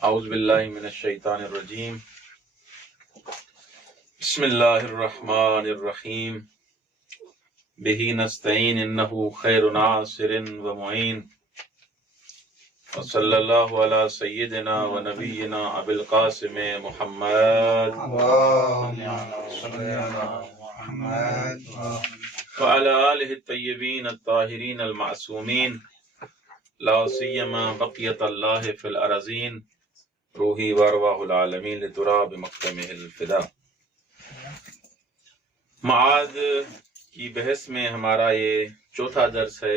اعوذ باللہ من الشیطان الرجیم بسم اللہ الرحمن الرحیم بہ نستعین انہ خیر ناصر و معین وصلی اللہ علی سیدنا و نبینا ابی القاسم محمد وعلی آلہ الطیبین الطاہرین المعصومین لا سیما بقیت اللہ فی الارضین روحی وارواح العالمین لتراب مقدمہ الفدا۔ معاد کی بحث میں ہمارا یہ چوتھا درس ہے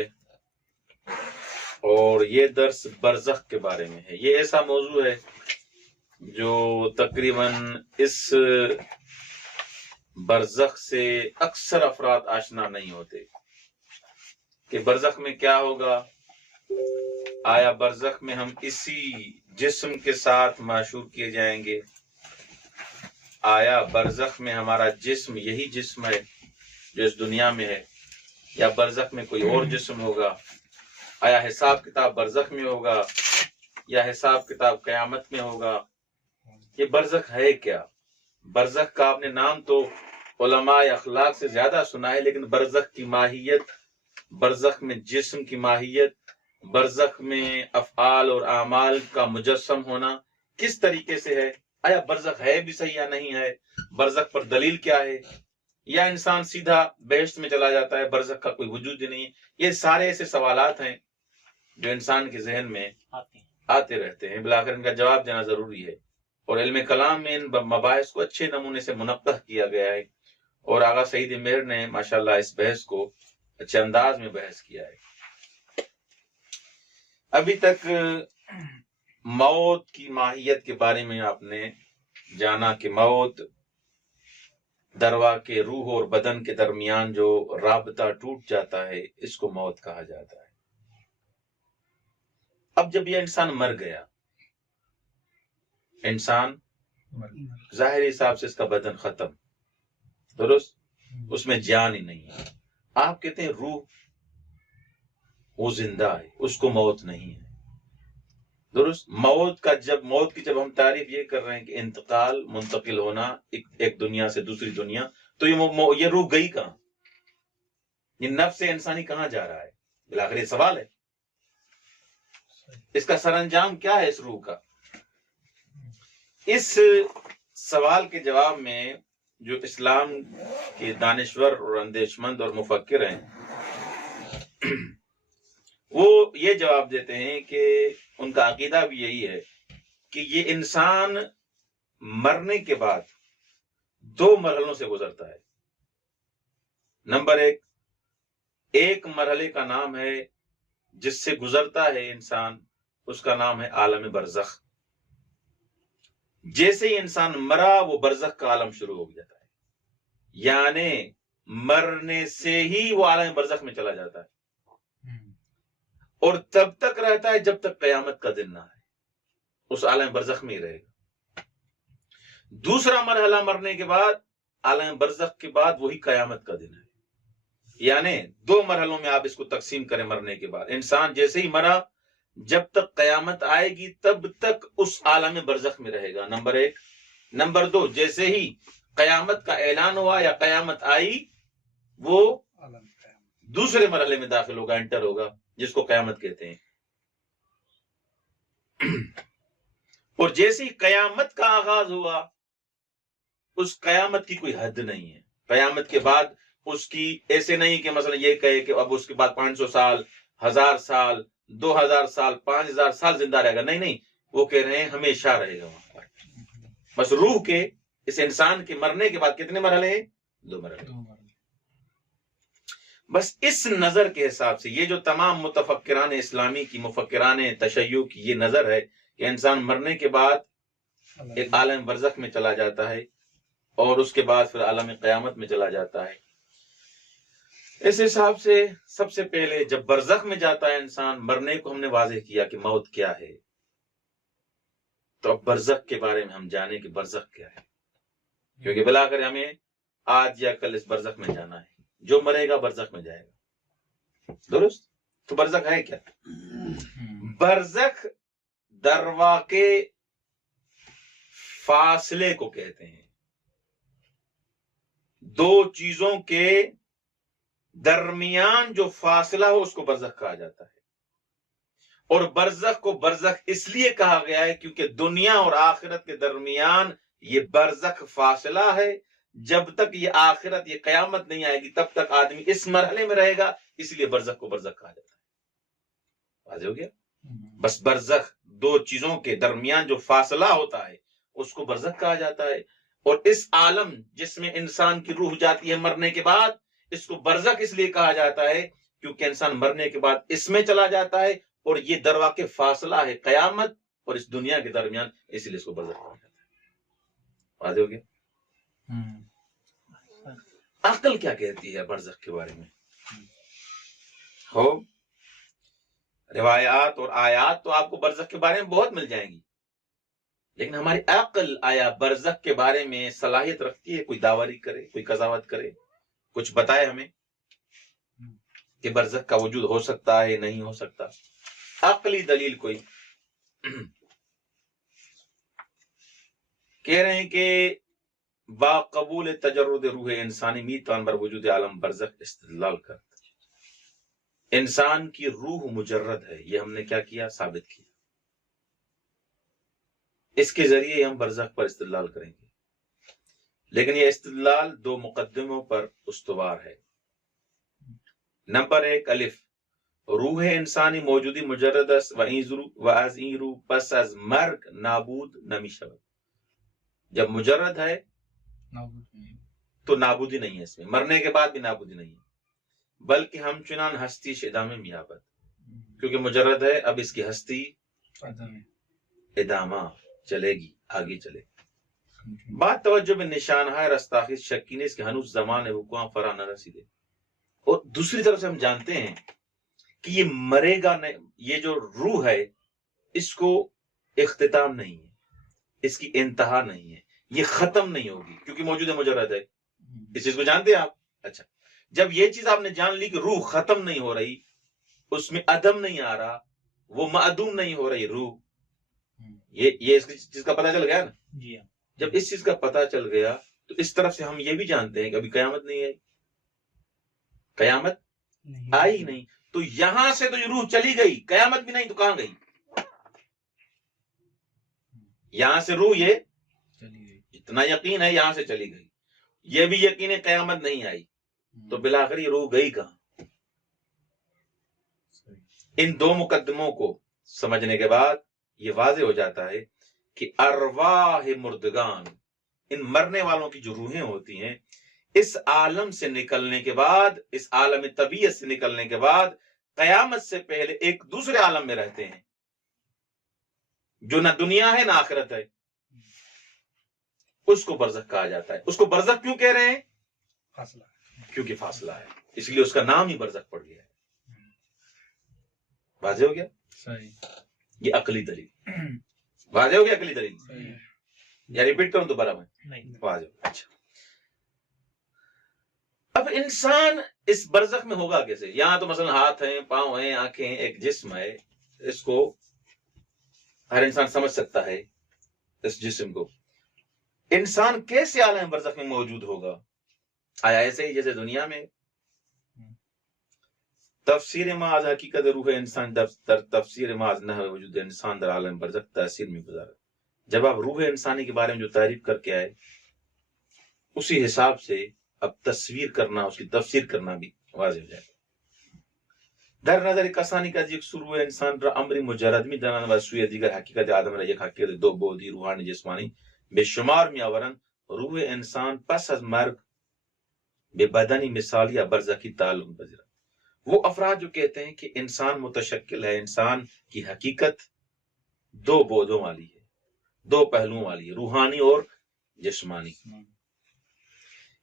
اور یہ درس برزخ کے بارے میں ہے۔ یہ ایسا موضوع ہے جو تقریباً اس برزخ سے اکثر افراد آشنا نہیں ہوتے کہ برزخ میں کیا ہوگا۔ آیا برزخ میں ہم اسی جسم کے ساتھ معشور کیے جائیں گے؟ آیا برزخ میں ہمارا جسم یہی جسم ہے جو اس دنیا میں ہے، یا برزخ میں کوئی اور جسم ہوگا؟ آیا حساب کتاب برزخ میں ہوگا یا حساب کتاب قیامت میں ہوگا؟ یہ برزخ ہے کیا؟ برزخ کا آپ نے نام تو علماء اخلاق سے زیادہ سنا ہے، لیکن برزخ کی ماہیت، برزخ میں جسم کی ماہیت، برزخ میں افعال اور اعمال کا مجسم ہونا کس طریقے سے ہے؟ آیا برزخ ہے بھی صحیح یا نہیں ہے؟ برزخ پر دلیل کیا ہے؟ یا انسان سیدھا بہشت میں چلا جاتا ہے، برزخ کا کوئی وجود ہی نہیں؟ یہ سارے ایسے سوالات ہیں جو انسان کے ذہن میں آتے رہتے ہیں، بالآخر ان کا جواب دینا ضروری ہے۔ اور علم کلام میں ان مباحث کو اچھے نمونے سے منقح کیا گیا ہے، اور آغا سعید مہر نے ماشاءاللہ اس بحث کو اچھے انداز میں بحث کیا ہے۔ ابھی تک موت کی ماہیت کے بارے میں آپ نے جانا کہ موت دروا کے روح اور بدن کے درمیان جو رابطہ ٹوٹ جاتا ہے اس کو موت کہا جاتا ہے۔ اب جب یہ انسان مر گیا، انسان ظاہری حساب سے اس کا بدن ختم، درست، اس میں جان ہی نہیں ہے۔ آپ کہتے ہیں روح وہ زندہ ہے، اس کو موت نہیں ہے، درست۔ موت کی جب ہم تعریف یہ کر رہے ہیں کہ انتقال، منتقل ہونا ایک دنیا سے دوسری دنیا، تو یہ روح گئی کہاں؟ یہ نفس انسانی کہاں جا رہا ہے؟ بالآخر یہ سوال ہے، اس کا سر انجام کیا ہے اس روح کا؟ اس سوال کے جواب میں جو اسلام کے دانشور اور اندیش مند اور مفکر ہیں وہ یہ جواب دیتے ہیں کہ ان کا عقیدہ بھی یہی ہے کہ یہ انسان مرنے کے بعد دو مرحلوں سے گزرتا ہے۔ نمبر ایک مرحلے کا نام ہے جس سے گزرتا ہے انسان، اس کا نام ہے عالم برزخ۔ جیسے ہی انسان مرا وہ برزخ کا عالم شروع ہو جاتا ہے، یعنی مرنے سے ہی وہ عالم برزخ میں چلا جاتا ہے، اور تب تک رہتا ہے جب تک قیامت کا دن نہ آئے، اس عالم برزخ میں ہی رہے گا۔ دوسرا مرحلہ مرنے کے بعد، عالم برزخ کے بعد وہی قیامت کا دن ہے، یعنی دو مرحلوں میں آپ اس کو تقسیم کریں۔ مرنے کے بعد انسان جیسے ہی مرا، جب تک قیامت آئے گی تب تک اس عالم برزخ میں رہے گا، نمبر ایک۔ نمبر دو، جیسے ہی قیامت کا اعلان ہوا یا قیامت آئی، وہ دوسرے مرحلے میں داخل ہوگا، انٹر ہوگا، جس کو قیامت کہتے ہیں۔ اور جیسے ہی قیامت کا آغاز ہوا، اس قیامت کی کوئی حد نہیں ہے۔ قیامت کے بعد اس کی ایسے نہیں کہ مثلا یہ کہے کہ اب اس کے بعد 500 سال، 1000 سال، 2000 سال، 5000 سال زندہ رہے گا، نہیں، وہ کہہ رہے ہیں ہمیشہ رہے گا وہاں پر۔ بس روح کے، اس انسان کے مرنے کے بعد کتنے مرحلے ہیں؟ دو مرحلے۔ بس اس نظر کے حساب سے یہ جو تمام متفکران اسلامی کی، مفکران تشیع کی یہ نظر ہے کہ انسان مرنے کے بعد ایک عالم برزخ میں چلا جاتا ہے اور اس کے بعد پھر عالم قیامت میں چلا جاتا ہے۔ اس حساب سے سب سے پہلے جب برزخ میں جاتا ہے انسان، مرنے کو ہم نے واضح کیا کہ موت کیا ہے، تو اب برزخ کے بارے میں ہم جانیں کہ برزخ کیا ہے، کیونکہ بلا کر ہمیں آج یا کل اس برزخ میں جانا ہے۔ جو مرے گا برزخ میں جائے گا، درست؟ تو برزخ ہے کیا؟ برزخ درواقع فاصلے کو کہتے ہیں. دو چیزوں کے درمیان جو فاصلہ ہو اس کو برزخ کہا جاتا ہے. اور برزخ کو برزخ اس لیے کہا گیا ہے کیونکہ دنیا اور آخرت کے درمیان یہ برزخ فاصلہ ہے. جب تک یہ آخرت، یہ قیامت نہیں آئے گی تب تک آدمی اس مرحلے میں رہے گا، اس لیے برزخ کو برزخ کہا جاتا ہے. واضح ہو گیا؟ بس برزخ دو چیزوں کے درمیان جو فاصلہ ہوتا ہے اس کو برزخ کہا جاتا ہے. اور اس عالم جس میں انسان کی روح جاتی ہے مرنے کے بعد، اس کو برزخ اس لیے کہا جاتا ہے کیونکہ انسان مرنے کے بعد اس میں چلا جاتا ہے اور یہ درواقع فاصلہ ہے قیامت اور اس دنیا کے درمیان، اسی لیے اس کو برزخ کہا جاتا ہے. واضح ہو گیا؟ عقل کیا کہتی ہے برزخ کے بارے میں؟ ہو روایات اور آیات تو آپ کو برزخ کے بارے میں بہت مل جائیں گی، لیکن ہماری عقل آیا برزخ کے بارے میں صلاحیت رکھتی ہے؟ کوئی داوری کرے، کوئی قضاوت کرے، کچھ بتائے ہمیں کہ برزخ کا وجود ہو سکتا ہے نہیں ہو سکتا. عقلی دلیل کوئی؟ کہہ رہے ہیں کہ با قبول تجرد روح انسانی میتان بر وجود عالم برزخ استدلال کر. انسان کی روح مجرد ہے، یہ ہم نے کیا کیا؟ ثابت کیا. اس کے ذریعے ہم برزخ پر استدلال کریں گے، لیکن یہ استدلال دو مقدموں پر استوار ہے. نمبر 1 الف، روح انسانی موجودی مجرد است و از این رو پس از مرگ نابود نمی شود. جب مجرد ہے تو نابودی نہیں ہے، اس میں مرنے کے بعد بھی نابودی نہیں ہے، بلکہ ہم چنان ہستی ادامہ میابد، کیونکہ مجرد ہے اب اس کی ہستی ادامہ چلے گی، آگے چلے گی. بات توجہ میں نشان ہے رستاخیز شکینے اس کے ہنوز زمان حکوام فرا نہ رسیدے. اور دوسری طرف سے ہم جانتے ہیں کہ یہ مرے گا نہیں، یہ جو روح ہے اس کو اختتام نہیں ہے، اس کی انتہا نہیں ہے، یہ ختم نہیں ہوگی کیونکہ موجود مجرد ہے. اس چیز کو جانتے ہیں آپ؟ اچھا، جب یہ چیز آپ نے جان لی کہ روح ختم نہیں ہو رہی، اس میں عدم نہیں آ رہا، وہ معدوم نہیں ہو رہی روح، یہ اس چیز کا پتہ چل گیا نا. جب اس چیز کا پتہ چل گیا تو اس طرف سے ہم یہ بھی جانتے ہیں کہ ابھی قیامت نہیں آئی، قیامت آئی نہیں، تو یہاں سے تو یہ روح چلی گئی، قیامت بھی نہیں تو کہاں گئی؟ یہاں سے روح یہ اتنا یقین ہے یہاں سے چلی گئی، یہ بھی یقین ہے قیامت نہیں آئی، تو بالآخر یہ روح گئی کہاں؟ ان دو مقدموں کو سمجھنے کے بعد یہ واضح ہو جاتا ہے کہ ارواح مردگان، ان مرنے والوں کی جو روحیں ہوتی ہیں، اس عالم سے نکلنے کے بعد، اس عالم طبیعت سے نکلنے کے بعد قیامت سے پہلے ایک دوسرے عالم میں رہتے ہیں جو نہ دنیا ہے نہ آخرت ہے. اس کو برزخ کہا جاتا ہے. اس کو برزخ کیوں کہہ رہے ہیں؟ فاصلہ، کیونکہ فاصلہ ہے، اس لیے اس کا نام ہی برزخ پڑ گیا ہے. واضح ہو گیا؟ صحیح. یہ عقلی دلیل واضح ہو گیا. عقلی دلیل یا ریپیٹ کروں دوبارہ میں؟ واضح. اچھا، اب انسان اس برزخ میں ہوگا کیسے؟ یہاں تو مثلا ہاتھ ہیں، پاؤں ہیں، آنکھیں ہیں، ایک جسم ہے، اس کو ہر انسان سمجھ سکتا ہے. اس جسم کو انسان کیسے عالم برزخ میں موجود ہوگا؟ آیا ایسے ہی جیسے دنیا میں؟ تفسیر معاذ حقیقت روح انسان در تفسیر معاذ نہ وجود انسان در عالم برزخ تاثیر میں گزارا. جب آپ روح انسانی کے بارے میں جو تعریف کر کے آئے اسی حساب سے اب تصویر کرنا، اس کی تفسیر کرنا بھی واضح ہو جائے. در نظر کسانی کا یک سرو انسان را امر مجرد می دانند و سوی دیگر حقیقت آدم را یک حقیقت دو بعدی روحانی جسمانی به شمار می آورند. روح انسان پس از مرگ به بدنی مثالی یا برزخی تعلق پذیرد. وہ افراد جو کہتے ہیں کہ انسان متشکل ہے، انسان کی حقیقت دو بعدوں والی ہے، دو پہلوؤں والی ہے، روحانی اور جسمانی.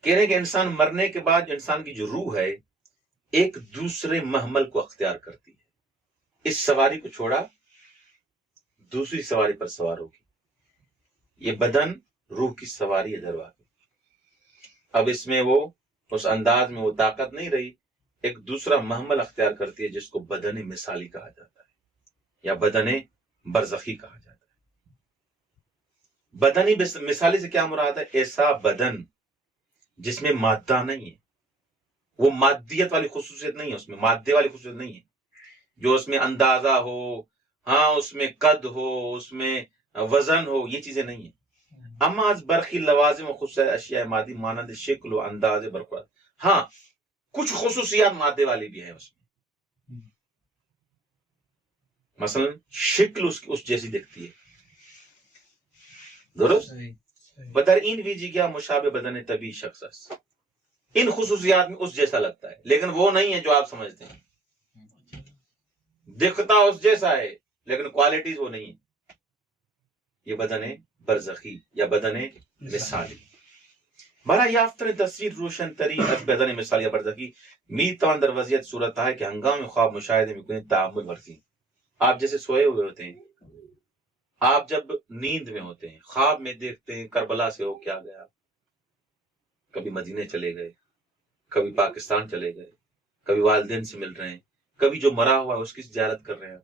کہہ رہے ہیں کہ انسان مرنے کے بعد انسان کی جو روح ہے ایک دوسرے محمل کو اختیار کرتی ہے. اس سواری کو چھوڑا دوسری سواری پر سوار ہوگی. یہ بدن روح کی سواری ہے درواقع. اب اس میں وہ اس انداز میں وہ طاقت نہیں رہی، ایک دوسرا محمل اختیار کرتی ہے جس کو بدن مثالی کہا جاتا ہے یا بدن برزخی کہا جاتا ہے. بدنی مثالی سے کیا مراد ہے؟ ایسا بدن جس میں مادہ نہیں ہے، وہ مادیت والی خصوصیت نہیں ہے، اس میں مادے والی خصوصیت نہیں ہے، جو اس میں اندازہ ہو، ہاں اس میں قد ہو، اس میں وزن ہو، یہ چیزیں نہیں ہیں۔ اما از برقی لوازم و خصوصیات اشیاء مادی مانند شکل و انداز برقرار، ہاں کچھ خصوصیات مادے والی بھی ہیں اس میں، مثلا شکل اس جیسی دکھتی ہے، درست؟ بدر این ویجی کیا مشابہ بدن طبی شخص است، ان خصوصیات میں اس جیسا لگتا ہے، لیکن وہ نہیں ہے جو آپ سمجھتے ہیں، دکھتا اس جیسا ہے لیکن کوالٹیز وہ نہیں ہے، یہ بدن برزخی یا بدن مثالی۔ برا یافتن تصویر روشن تری از بدن مثالی یا برزخی می توان در وضعیت صورت ہے کہ ہنگام خواب مشاہدے میں کوئی تعامل ورزی، آپ جیسے سوئے ہوئے ہوتے ہیں، آپ جب نیند میں ہوتے ہیں، خواب میں دیکھتے ہیں کربلا سے ہو کیا گیا، کبھی مدینے چلے گئے، کبھی پاکستان چلے گئے، کبھی والدین سے مل رہے ہیں، کبھی جو مرا ہوا ہے اس کی زیارت کر رہے ہیں،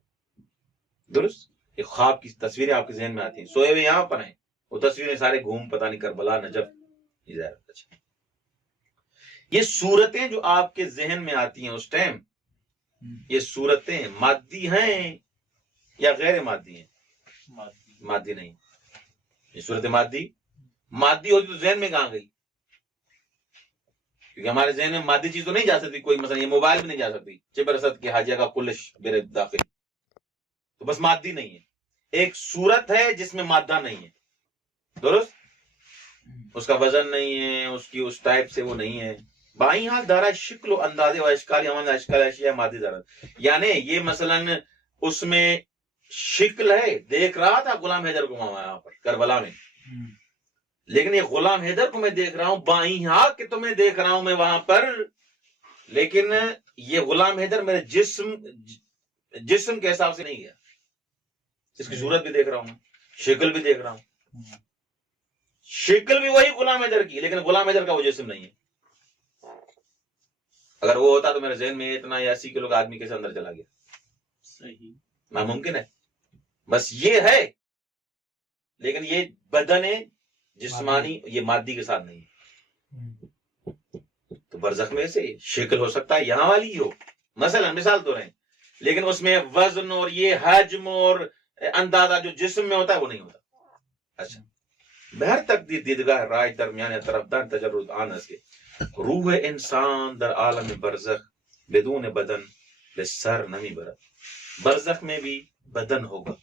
درست؟ یہ خواب کی تصویریں آپ کے ذہن میں آتی ہیں، سوئے ہوئے یہاں پر ہیں، وہ تصویریں سارے گھوم پتہ نہیں کربلا نجف کی زیارت۔ اچھا، یہ صورتیں جو آپ کے ذہن میں آتی ہیں اس ٹائم، یہ صورتیں مادی ہیں یا غیر مادی ہیں؟ مادی نہیں، یہ صورت مادی ہوتی تو ذہن میں کہاں گئی؟ کیونکہ ہمارے ذہن میں مادی چیز تو نہیں جا سکتی، کوئی مثلا یہ موبائل بھی نہیں جا سکتی، چبرست کے حاجیہ کا کلش میرے داخل، تو بس مادی نہیں ہے، ایک صورت ہے جس میں مادہ نہیں ہے، درست؟ اس کا وزن نہیں ہے، اس کی اس ٹائپ سے وہ نہیں ہے۔ بائیں حال دارا شکل و اندازے و اشکال امان اشکال اشیاء مادی دارا، یعنی یہ مثلا اس میں شکل ہے، دیکھ رہا تھا غلام حیدر کو وہاں پر کربلا میں، لیکن یہ غلام حیدر کو میں دیکھ رہا ہوں، بائیں ہاتھ کے تمہیں دیکھ رہا ہوں میں وہاں پر، لیکن یہ غلام حیدر میرے جسم کے حساب سے نہیں گیا، اس کی صورت بھی دیکھ رہا ہوں، شکل بھی دیکھ رہا ہوں، شکل بھی وہی غلام حیدر کی، لیکن غلام حیدر کا وہ جسم نہیں ہے۔ اگر وہ ہوتا تو میرے ذہن میں اتنا 80 کلو کا آدمی کیسے اندر چلا گیا؟ صحیح ناممکن ہے، بس یہ ہے، لیکن یہ بدن جسمانی، یہ مادی کے ساتھ نہیں ہے۔ تو برزخ میں سے شکل ہو سکتا ہے یہاں والی ہی ہو، مثلا مثال تو رہے، لیکن اس میں وزن اور یہ حجم اور اندازہ جو جسم میں ہوتا ہے وہ نہیں ہوتا۔ اچھا، بہر تک دیدگاہ رائے درمیان طرفدار تجرد آنس کے روح انسان در عالم برزخ بدون بدن بے سر نمی برد، برزخ میں بھی بدن ہوگا،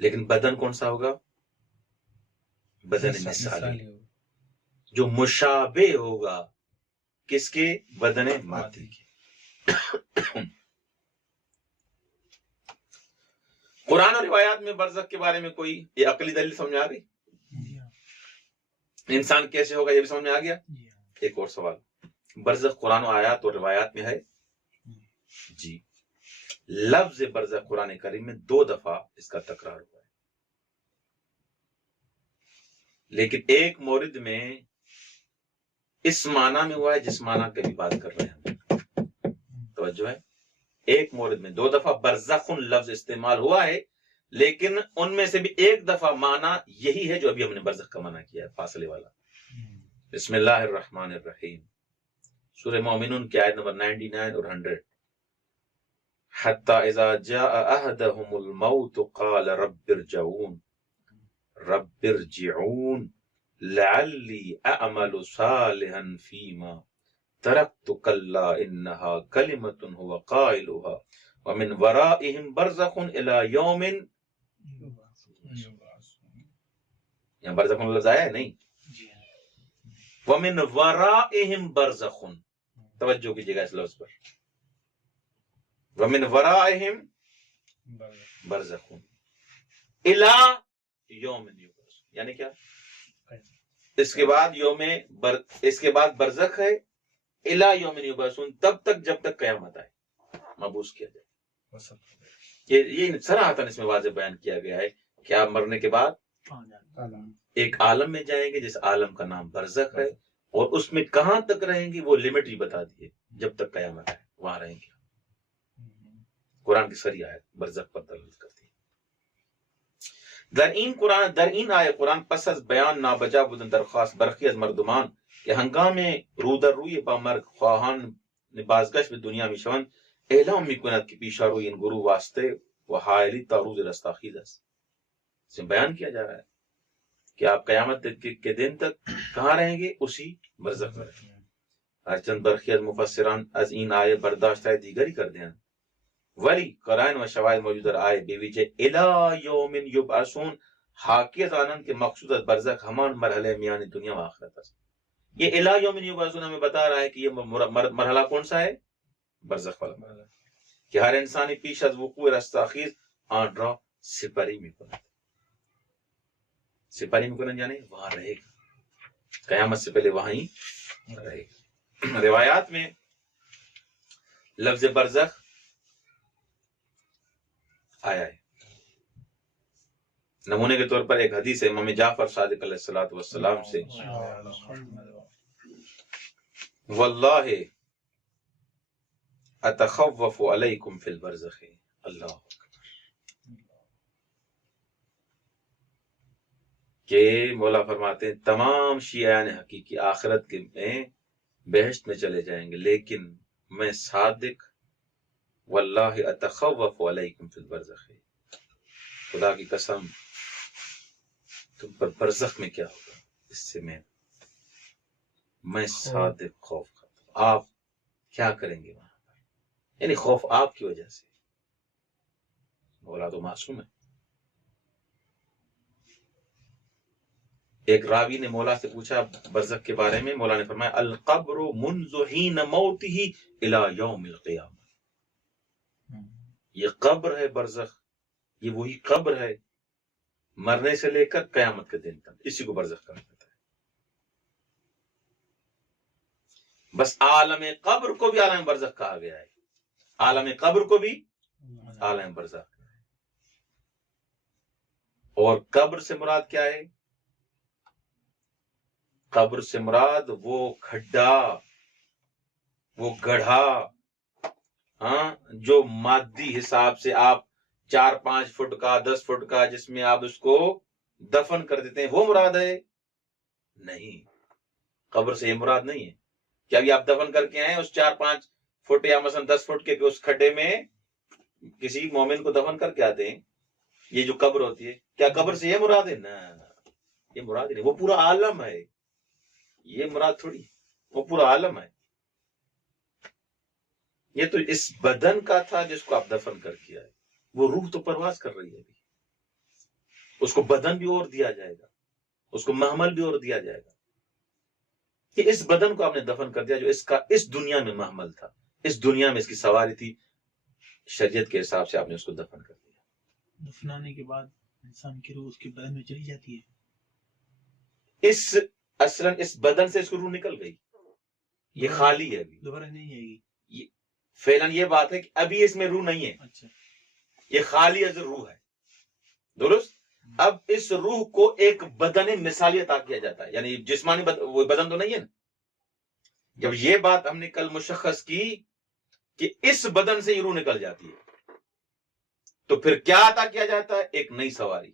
لیکن بدن کون سا ہوگا؟ بدن مثالی، جو مشابہ ہوگا کس کے؟ بدن مادی کے۔ قرآن اور روایات میں برزخ کے بارے میں کوئی یہ عقلی دلیل سمجھ آ گئی؟ انسان کیسے ہوگا یہ بھی سمجھ میں آ گیا؟ ایک اور سوال، برزخ قرآن و آیات اور روایات میں ہے؟ جی، لفظ برزخ قرآن کریم میں 2 دفعہ اس کا تکرار ہوا ہے، لیکن ایک مورد میں اس معنی میں ہوا ہے جس معنی کی بھی بات کر رہے ہیں، توجہ ہے، ایک مورد میں 2 دفعہ برزخ لفظ استعمال ہوا ہے، لیکن ان میں سے بھی ایک دفعہ معنی یہی ہے جو ابھی ہم نے برزخ کا معنی کیا ہے، فاصلے والا۔ بسم اللہ الرحمن الرحیم، سورہ مومنون کی آیت نمبر 99 اور 100، حتی اذا جاء احدهم الموت قال رب ارجعون لعلی اعمل صالحا فیما ترکت کلا انہا کلمۃ هو قائلها ومن ورائهم برزخ الى یوم، یہاں برزخ لفظ آیا ہے نہیں، ومن ورائهم برزخ، توجہ کیجیے گا اس لفظ پر، ومن ورائهم برزخ الى یوم، یعنی کیا؟ اس کے بعد اس کے بعد برزخ ہے، الى یوم یبعثون، تب تک جب تک قیامت آئے، مبعوث کیا جائے۔ یہ صراحتاً اس میں واضح بیان کیا گیا ہے کہ آپ مرنے کے بعد ایک عالم میں جائیں گے جس عالم کا نام برزخ ہے، اور اس میں کہاں تک رہیں گے وہ لمٹ ہی بتا دیے، جب تک قیامت آئے وہاں رہیں گے۔ قرآن کی سری آیت برزخ پر دلالت کرتی ہے۔ در این آیه قرآن پس از بیان نابجا بودن درخواست برخی از مردمان که هنگام رو در روی با مرگ خواهان بازگشت به دنیا میشوند اعلام میکند که پیش روی این گروه واسطه و حائلی تا روز رستاخیز است. اس میں بیان کیا جا رہا ہے کہ آپ قیامت کے دن تک کہاں رہیں گے؟ اسی برزخ میں رہیں گے. از چند برخی از مفسران از این آیه برداشت دیگری کردهاند ولی قرائن و شواهد موجود در آیه به ویژه الی یوم یبعثون حاکی از آنند که مقصود از برزخ همان مرحله میان دنیا و آخرت است. یہ الی یوم یبعثون ہمیں بتا رہا ہے کہ یہ مرحلہ کون سا ہے؟ برزخ والا مرحلہ، کہ ہر انسانی پیش از وقوع رستاخیز آن را سپری میکند. سپری میکنند یعنی وہاں رہے گا، قیامت سے پہلے وہاں ہی رہے گا. روایات میں لفظ برزخ آیا ہے. نمونے کے طور پر ایک حدیث ہے امام جعفر صادق علیہ الصلوۃ والسلام سے، واللہ اتخوف علیکم فی البرزخ. اللہ کہ مولا فرماتے ہیں تمام شیعان حقیقی آخرت کے میں بہشت میں چلے جائیں گے، لیکن میں صادق واللہ اتخوف علیکم فی البرزخ، خدا کی قسم تم پر برزخ میں کیا ہوگا اس سے میں صادق خوف کرتا ہوں. آپ کیا کریں گے وہاں پر؟ یعنی خوف آپ کی وجہ سے. مولا تو معصوم ہے. ایک راوی نے مولا سے پوچھا برزخ کے بارے میں، مولا نے فرمایا القبر منذ حین موتہ الی یوم القیامہ. یہ قبر ہے، برزخ یہ وہی قبر ہے مرنے سے لے کر قیامت کے دن تک، اسی کو برزخ کہا جاتا ہے. بس عالم قبر کو بھی عالم برزخ کہا گیا ہے، عالم قبر کو بھی عالم برزخ. اور قبر سے مراد کیا ہے؟ قبر سے مراد وہ کھڈا، وہ گڑھا جو مادی حساب سے آپ 4-5 فٹ کا 10 فٹ کا جس میں آپ اس کو دفن کر دیتے ہیں، وہ مراد ہے؟ نہیں، قبر سے یہ مراد نہیں ہے کہ ابھی آپ دفن کر کے آئے اس 4-5 فٹ یا مثلا 10 فٹ کے اس کھڈے میں کسی مومن کو دفن کر کے آتے ہیں. یہ جو قبر ہوتی ہے کیا قبر سے یہ مراد ہے؟ نہ، یہ مراد نہیں. وہ پورا عالم ہے، یہ مراد تھوڑی، وہ پورا عالم ہے. یہ تو اس بدن کا تھا جس کو آپ دفن کر کے آئے. وہ روح تو پرواز کر رہی ہے ابھی، اس کو بدن بھی اور دیا جائے گا، اس کو محمل بھی اور دیا جائے گا. کہ اس بدن کو آپ نے دفن کر دیا جو اس کا اس دنیا میں محمل تھا، اس دنیا میں اس کی سواری تھی، شریعت کے حساب سے آپ نے اس کو دفن کر دیا. دفنانے کے بعد انسان کی روح اس کے بدن میں چلی جاتی ہے. اصلاً اس بدن سے اس کو روح نکل گئی، یہ خالی ہے، ابھی دوبارہ نہیں آئے گی. فعلاً یہ بات ہے کہ ابھی اس میں روح نہیں ہے. اچھا، یہ خالی از روح ہے، درست. اب اس روح کو ایک بدن مثالی عطا کیا جاتا ہے، یعنی جسمانی وہ بدن تو نہیں ہے نا. جب یہ بات ہم نے کل مشخص کی کہ اس بدن سے یہ روح نکل جاتی ہے تو پھر کیا عطا کیا جاتا ہے؟ ایک نئی سواری،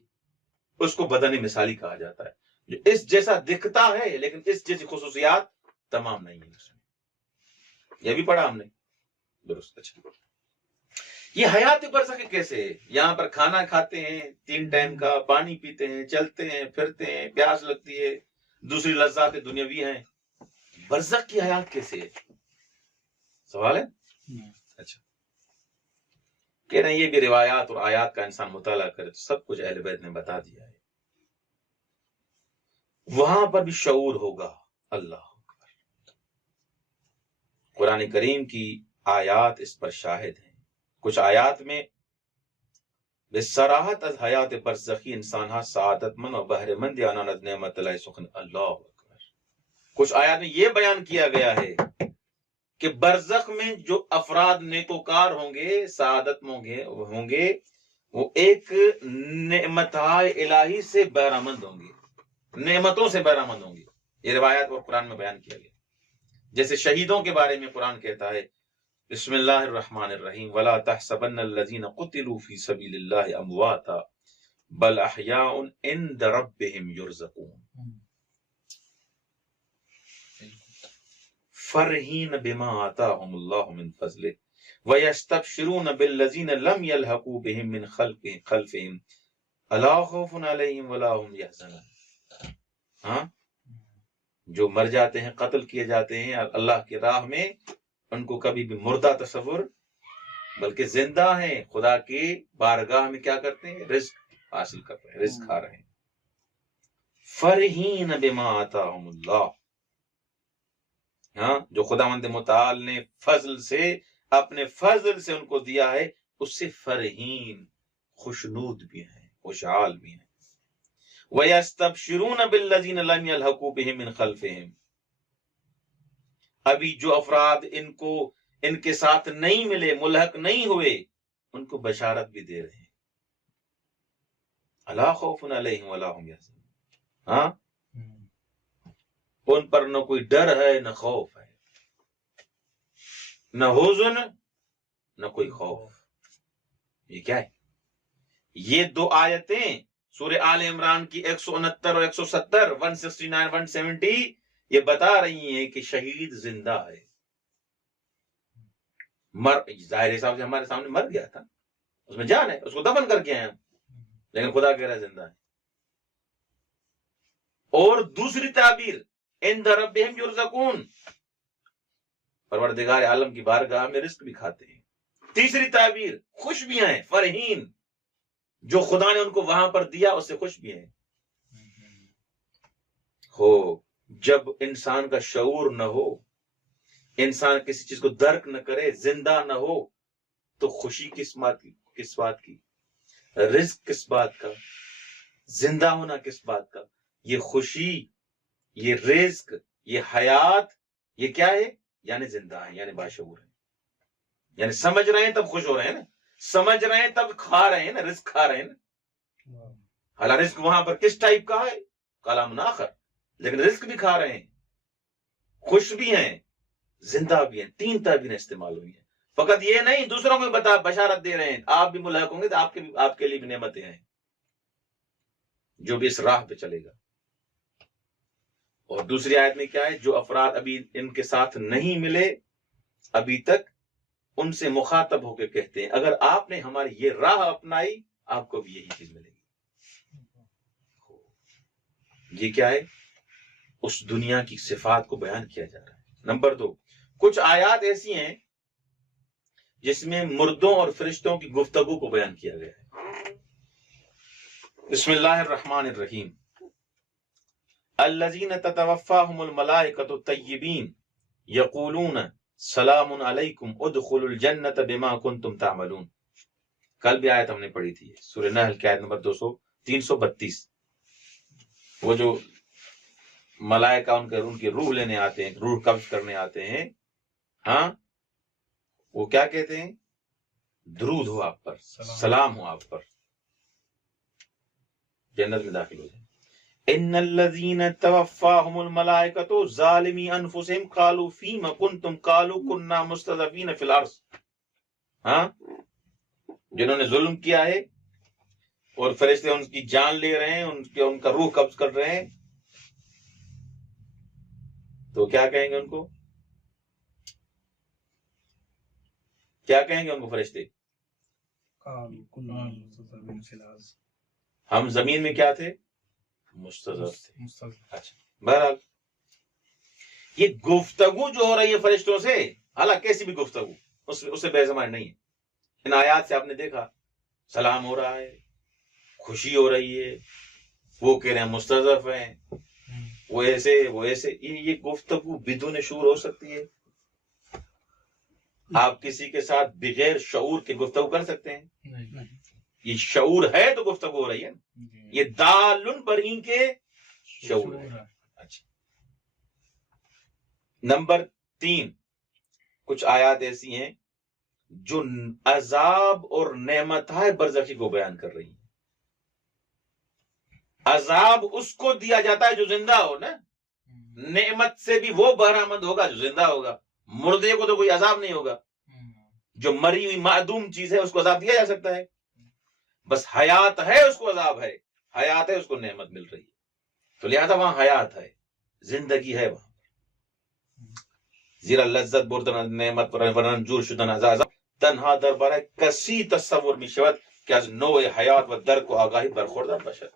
اس کو بدن مثالی کہا جاتا ہے، جو اس جیسا دکھتا ہے لیکن اس جیسی خصوصیات تمام نہیں ہیں اس میں. یہ بھی پڑھا ہم نے، درست. اچھا، یہ حیات برزخ کیسے ہے؟ یہاں پر کھانا کھاتے ہیں 3 ٹائم کا، پانی پیتے ہیں، چلتے ہیں، پھرتے ہیں، پیاس لگتی ہے، دوسری لذات دنیاوی ہیں. برزخ کی حیات کیسے ہے؟ سوال ہے. اچھا، کہہ رہے ہیں یہ بھی روایات اور آیات کا انسان مطالعہ کرے تو سب کچھ اہل بیت نے بتا دیا ہے. وہاں پر بھی شعور ہوگا. اللہ اکبر. قرآن کریم کی آیات اس پر شاہد ہیں. کچھ آیات میں بصراحت از حیات برزخی انسان ہا سعادت مند و بہرے مند آنان از نعمت اللہ سخن. اللہ اکبر. کچھ آیات میں یہ بیان کیا گیا ہے کہ برزخ میں جو افراد نیکوکار ہوں گے، سعادت ہوں گے، وہ ایک نعمتائے الہی سے بہرامند ہوں گے، نعمتوں سے بہرامند ہوں گے. یہ روایات اور قرآن میں بیان کیا گیا. جیسے شہیدوں کے بارے میں قرآن کہتا ہے بسم اللہ الرحمن الرحیم ولا تحسبن الذین قتلوا فی سبیل اللہ امواتا بل احیاء عند ربهم یرزقون فرحین بما آتاهم اللہ من فضلہ ویستبشرون بالذین لم یلحقوا بهم من خلفهم الا خوف علیہم ولا هم یحزنون. ہاں جو مر جاتے ہیں، قتل کیے جاتے ہیں اللہ کی راہ میں، ان کو کبھی بھی مردہ تصور، بلکہ زندہ ہیں، خدا کی بارگاہ میں کیا کرتے ہیں؟ رزق حاصل کر رہے ہیں، رزق کھا رہے ہیں. فرحین بما آتاهم اللہ، ہاں جو خداوند متعال نے فضل سے، اپنے فضل سے ان کو دیا ہے، اس سے فرحین، خوشنود بھی ہیں، خوشحال بھی ہیں. وَيَسْتَبْشِرُونَ بِالَّذِينَ لَمْ يَلْحَقُوا بِهِم مِّن خَلْفِهِمْ، ابھی جو افراد ان کے ساتھ نہیں ملے، ملحق نہیں ہوئے، ان کو بشارت بھی دے رہے ہیں. الا خوف علیہم ولا هم یحزنون، ہاں ان پر نہ کوئی ڈر ہے نہ خوف ہے، نہ حزن نہ کوئی خوف. یہ کیا ہے؟ یہ دو آیتیں سورہ آل عمران کی 169 اور 170، 169 170 یہ بتا رہی ہیں کہ شہید زندہ ہے. ظاہر حساب سے ہمارے سامنے مر گیا تھا، اس میں جان ہے، اس کو دفن کر کے آئے ہم، لیکن خدا کہہ رہا ہے زندہ ہے. اور دوسری تعبیر عند ربہم یرزقون، پروردگار عالم کی بارگاہ میں رزق بھی کھاتے ہیں. تیسری تعبیر خوش بھی ہیں، فرحین، جو خدا نے ان کو وہاں پر دیا اس سے خوش بھی ہیں. ہو جب انسان کا شعور نہ ہو، انسان کسی چیز کو درک نہ کرے، زندہ نہ ہو، تو خوشی کس بات کی، رزق کس بات کا، زندہ ہونا کس بات کا. یہ خوشی، یہ رزق، یہ حیات، یہ کیا ہے؟ یعنی زندہ ہے، یعنی باشعور ہے، یعنی سمجھ رہے ہیں تب خوش ہو رہے ہیں نا، سمجھ رہے ہیں تب کھا رہے ہیں نا، رزق کھا رہے ہیں نا. حالانکہ رزق وہاں پر کس ٹائپ کا ہے؟ کلام آخر، لیکن رزق بھی کھا رہے ہیں، خوش بھی ہیں، زندہ بھی ہیں. تین تعبیریں استعمال ہوئی ہیں. فقط یہ نہیں، دوسروں کو بھی بشارت دے رہے ہیں آپ بھی ملحق ہوں گے تو آپ کے لیے بھی نعمتیں ہیں، جو بھی اس راہ پہ چلے گا. اور دوسری آیت میں کیا ہے؟ جو افراد ابھی ان کے ساتھ نہیں ملے ابھی تک، ان سے مخاطب ہو کے کہتے ہیں اگر آپ نے ہماری یہ راہ اپنائی آپ کو بھی یہی چیز ملے گی. یہ کیا ہے؟ اس دنیا کی صفات کو بیان کیا جا رہا ہے. نمبر 2، کچھ آیات ایسی ہیں جس میں مردوں اور فرشتوں کی گفتگو کو بیان کیا گیا ہے. بسم اللہ الرحمن الرحیم. الذین تتوفاہم الملائکۃ الطیبین یقولون سلام علیکم ادخلوا الجنۃ بما کنتم تعملون. کل بھی آیت ہم نے پڑھی تھی، سورہ نحل کی آیت نمبر 332. وہ جو ملائکہ ان کی روح لینے آتے ہیں، روح قبض کرنے آتے ہیں، ہاں وہ کیا کہتے ہیں؟ درود ہو آپ پر، سلام ہو آپ پر، جنت میں داخل ہو جائیں. ان الذین توفاہم الملائکۃ ظالمی انفسہم قالوا فیم کنتم قالوا کنا مستضعفین فی الارض. ہاں جنہوں نے ظلم کیا ہے اور فرشتے ان کی جان لے رہے ہیں، ان کا روح قبض کر رہے ہیں، تو کیا کہیں گے ان کو؟ کیا کہیں گے ان کو فرشتے؟ ہم زمین میں کیا تھے؟ مستضعف تھے. اچھا، بہرحال یہ گفتگو جو ہو رہی ہے فرشتوں سے، حالانکہ کیسی بھی گفتگو، اس سے بے زبان نہیں ہے. ان آیات سے آپ نے دیکھا سلام ہو رہا ہے، خوشی ہو رہی ہے، وہ کہہ رہے ہیں مستضعف ہیں، وہ ایسے. یہ گفتگو بدون شعور ہو سکتی ہے؟ آپ کسی کے ساتھ بغیر شعور کے گفتگو کر سکتے ہیں؟ یہ شعور ہے تو گفتگو ہو رہی ہے. یہ دالن برین کے شعور ہے. اچھا، نمبر 3، کچھ آیات ایسی ہیں جو عذاب اور نعمت برزخی کو بیان کر رہی ہیں. عذاب اس کو دیا جاتا ہے جو زندہ ہو نا، نعمت سے بھی وہ بہرامند ہوگا جو زندہ ہوگا. مردے کو تو کوئی عذاب نہیں ہوگا، جو مری ہوئی معدوم چیز ہے اس کو عذاب دیا جا سکتا ہے. بس حیات ہے اس کو عذاب ہے، حیات ہے اس کو نعمت مل رہی ہے، تو لہذا وہاں حیات ہے، زندگی ہے وہاں. زیرا لذت بردن نعمت ورنن جور شدن عذاب تنها درباره کسی تصور می شود که از نوع حیات و درک و آگاهی برخوردار باشد.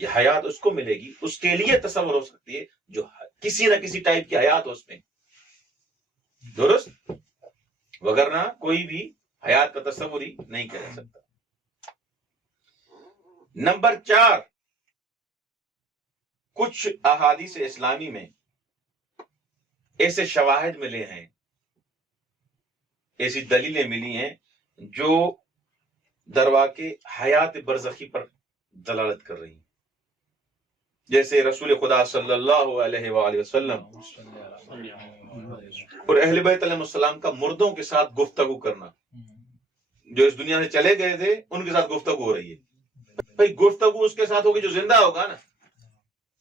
یہ حیات اس کو ملے گی، اس کے لیے تصور ہو سکتی ہے جو کسی نہ کسی ٹائپ کی حیات ہو اس میں، درست، وگرنہ کوئی بھی حیات کا تصور ہی نہیں کر سکتا. نمبر 4، کچھ احادیث اسلامی میں ایسے شواہد ملے ہیں، ایسی دلیلیں ملی ہیں جو درواقع حیات برزخی پر دلالت کر رہی ہیں. جیسے رسول خدا صلی اللہ علیہ وآلہ وسلم اور اہل بیت علیہ السلام کا مردوں کے ساتھ گفتگو کرنا، جو اس دنیا سے چلے گئے تھے ان کے ساتھ گفتگو ہو رہی ہے. بھائی گفتگو اس کے ساتھ ہوگی جو زندہ ہوگا نا،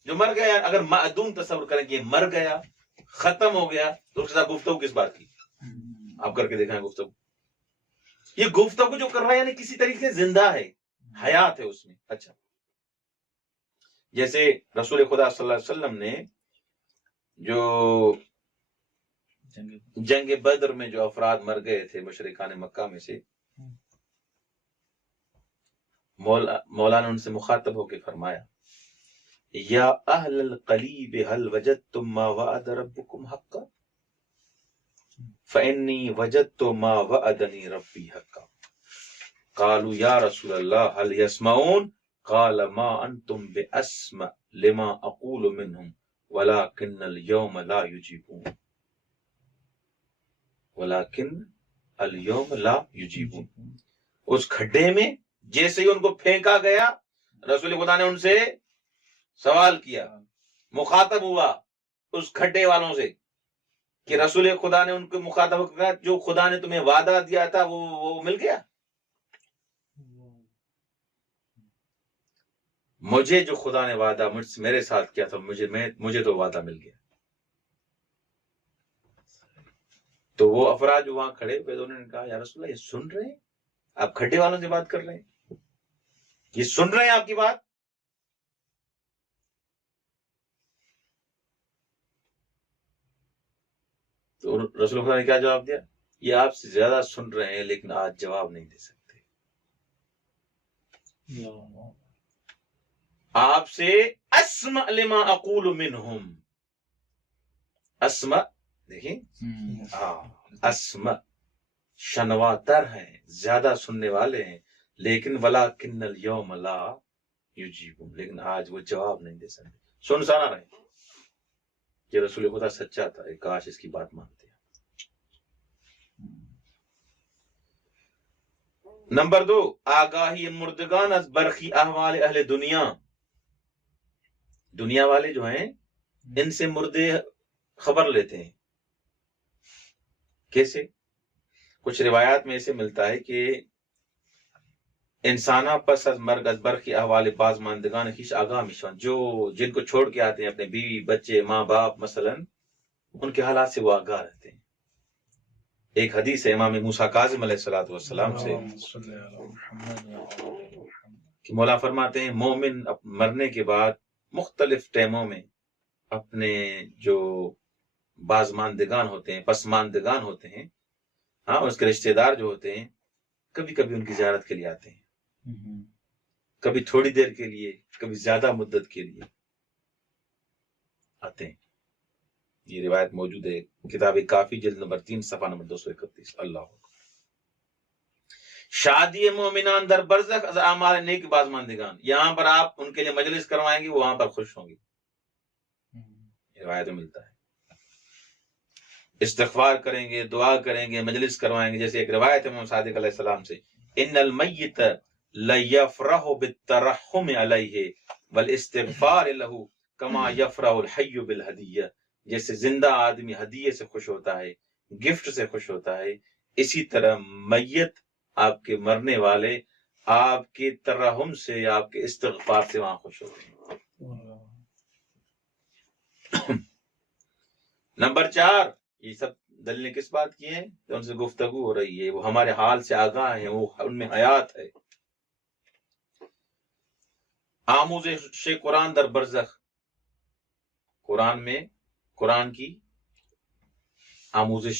جو مر گیا اگر معدوم تصور کریں کہ یہ مر گیا ختم ہو گیا تو اس کے ساتھ گفتگو کس بات کی؟ آپ کر کے دیکھیں گفتگو. یہ گفتگو جو کر رہا ہے یعنی کسی طریقے سے زندہ ہے، حیات ہے اس میں. اچھا، جیسے رسول خدا صلی اللہ علیہ وسلم نے جو جنگ بدر میں جو افراد مر گئے تھے مشرکان مکہ میں سے، مولا نے ان سے مخاطب ہو کے فرمایا یا اہل القلیب هل وجدتم ما وعد ربکم حقا فانی وجدت ما وعدنی ربی حقا قالوا یا رسول اللہ هل يسمعون قال ما انتم باسمع لما اقول منهم ولكن اليوم لا يجيبون ولكن اليوم لا يجيبون. اس کھڈے میں جیسے ہی ان کو پھینکا گیا، رسول خدا نے ان سے سوال کیا، مخاطب ہوا اس کھڈے والوں سے کہ رسول خدا نے ان کو مخاطب کیا جو خدا نے تمہیں وعدہ دیا تھا وہ مل گیا؟ مجھے جو خدا نے وعدہ میرے ساتھ کیا تھا مجھے تو وعدہ مل گیا. تو وہ افراد جو وہاں کھڑے ہوئے انہوں نے کہا یا رسول اللہ یہ سن رہے ہیں؟ آپ کھڈے والوں سے بات کر رہے ہیں، یہ سن رہے ہیں آپ کی بات؟ تو رسول خدا نے کیا جواب دیا؟ یہ آپ سے زیادہ سن رہے ہیں لیکن آج جواب نہیں دے سکتے. آپ سے اسمع لما اقول منہم، اسمع دیکھیں اسمع شنوا تر ہیں، زیادہ سننے والے ہیں، لیکن ولکن اليوم لا یجیبون، لیکن آج وہ جواب نہیں دے سکتے. سن سانا رہے کہ رسول خدا سچا تھا، کاش اس کی بات مانتے. نمبر 2، آگاہی مردگان از برخی احوال اہل دنیا. دنیا والے جو ہیں ان سے مردے خبر لیتے ہیں. کیسے؟ کچھ روایات میں ایسے ملتا ہے کہ انسانا پس از مرگ از برخی احوال باز ماندگان خیش آگاہ میشوند، جو جن کو چھوڑ کے آتے ہیں اپنے بیوی بچے ماں باپ مثلا، ان کے حالات سے وہ آگاہ رہتے ہیں. ایک حدیث ہے امام موسیٰ کاظم علیہ السلام سے کہ مولا فرماتے ہیں مومن مرنے کے بعد مختلف ٹائموں میں اپنے جو بازماندگان ہوتے ہیں، پسماندگان ہوتے ہیں، ہاں اس کے رشتہ دار جو ہوتے ہیں، کبھی کبھی ان کی زیارت کے لیے آتے ہیں، کبھی تھوڑی دیر کے لیے، کبھی زیادہ مدت کے لیے آتے ہیں. یہ روایت موجود ہے کتاب کافی جلد نمبر 3 صفحہ نمبر 231. اللہ شادی مومنان در برزخ از اعمال نیک بازماندگان، یہاں پر آپ ان کے لیے مجلس کروائیں گے، وہ وہاں پر خوش ہوں گے. روایت میں ملتا ہے استغفار کریں گے، دعا کریں گے، مجلس کروائیں گے. جیسے ایک روایت ہے امام صادق علیہ السلام سے ان المیت لیفرح بالترحم علیہ والاستغفار له کما یفرح الحی بالہدیہ. جیسے زندہ آدمی ہدیے سے خوش ہوتا ہے، گفٹ سے خوش ہوتا ہے، اسی طرح میت آپ کے مرنے والے آپ کے ترحم سے، آپ کے استغفار سے وہاں خوش ہوتے ہیں. نمبر 4، یہ سب دلیلیں کس بات کی ہیں؟ کہ ان سے گفتگو ہو رہی ہے، وہ ہمارے حال سے آگاہ ہیں، وہ ان میں حیات ہے. آموزش قرآن در برزخ، قرآن میں قرآن کی آموزش